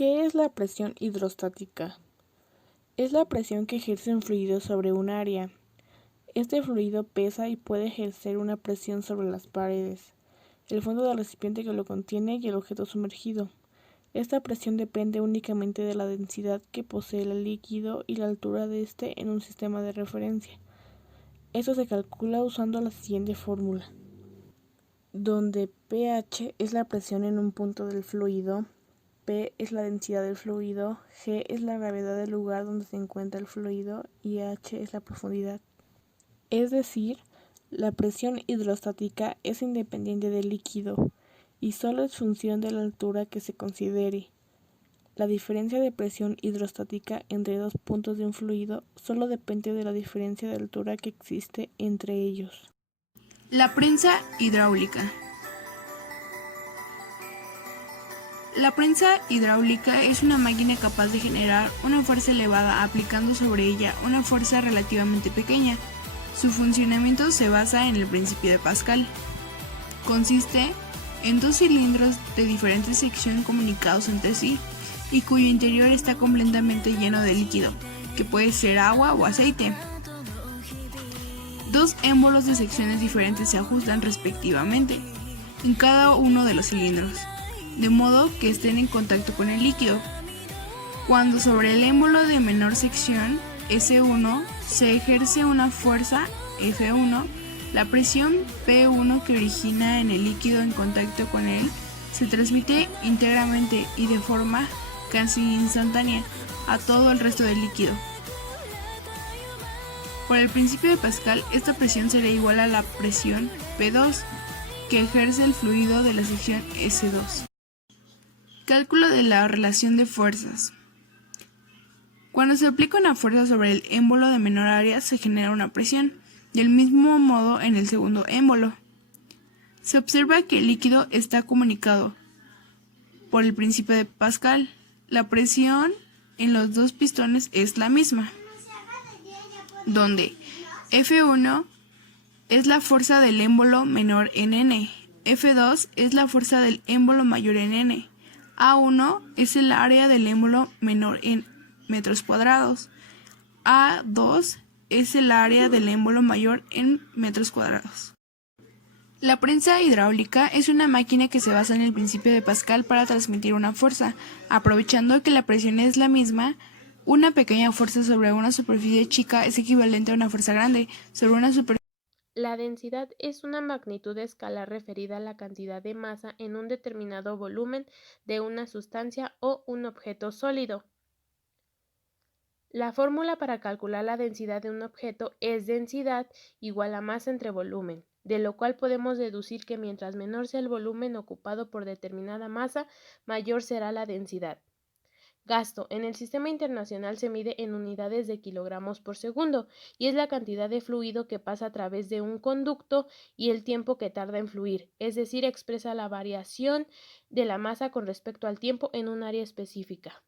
¿Qué es la presión hidrostática? Es la presión que ejerce un fluido sobre un área. Este fluido pesa y puede ejercer una presión sobre las paredes, el fondo del recipiente que lo contiene y el objeto sumergido. Esta presión depende únicamente de la densidad que posee el líquido y la altura de este en un sistema de referencia. Esto se calcula usando la siguiente fórmula, donde pH es la presión en un punto del fluido, P es la densidad del fluido, G es la gravedad del lugar donde se encuentra el fluido y H es la profundidad. Es decir, la presión hidrostática es independiente del líquido y solo es función de la altura que se considere. La diferencia de presión hidrostática entre dos puntos de un fluido solo depende de la diferencia de altura que existe entre ellos. La prensa hidráulica. La prensa hidráulica es una máquina capaz de generar una fuerza elevada aplicando sobre ella una fuerza relativamente pequeña. Su funcionamiento se basa en el principio de Pascal. Consiste en dos cilindros de diferente sección comunicados entre sí y cuyo interior está completamente lleno de líquido, que puede ser agua o aceite. Dos émbolos de secciones diferentes se ajustan respectivamente en cada uno de los cilindros, de modo que estén en contacto con el líquido. Cuando sobre el émbolo de menor sección, S1, se ejerce una fuerza, F1, la presión P1 que origina en el líquido en contacto con él se transmite íntegramente y de forma casi instantánea a todo el resto del líquido. Por el principio de Pascal, esta presión será igual a la presión P2 que ejerce el fluido de la sección S2. Cálculo de la relación de fuerzas. Cuando se aplica una fuerza sobre el émbolo de menor área, se genera una presión. Del mismo modo en el segundo émbolo. Se observa que el líquido está comunicado por el principio de Pascal. La presión en los dos pistones es la misma, donde F1 es la fuerza del émbolo menor en N, F2 es la fuerza del émbolo mayor en N, A1 es el área del émbolo menor en metros cuadrados, A2 es el área del émbolo mayor en metros cuadrados. La prensa hidráulica es una máquina que se basa en el principio de Pascal para transmitir una fuerza, aprovechando que la presión es la misma. Una pequeña fuerza sobre una superficie chica es equivalente a una fuerza grande sobre una superficie. La densidad es una magnitud escalar referida a la cantidad de masa en un determinado volumen de una sustancia o un objeto sólido. La fórmula para calcular la densidad de un objeto es densidad igual a masa entre volumen, de lo cual podemos deducir que mientras menor sea el volumen ocupado por determinada masa, mayor será la densidad. Gasto. En el sistema internacional se mide en unidades de kilogramos por segundo y es la cantidad de fluido que pasa a través de un conducto y el tiempo que tarda en fluir, es decir, expresa la variación de la masa con respecto al tiempo en un área específica.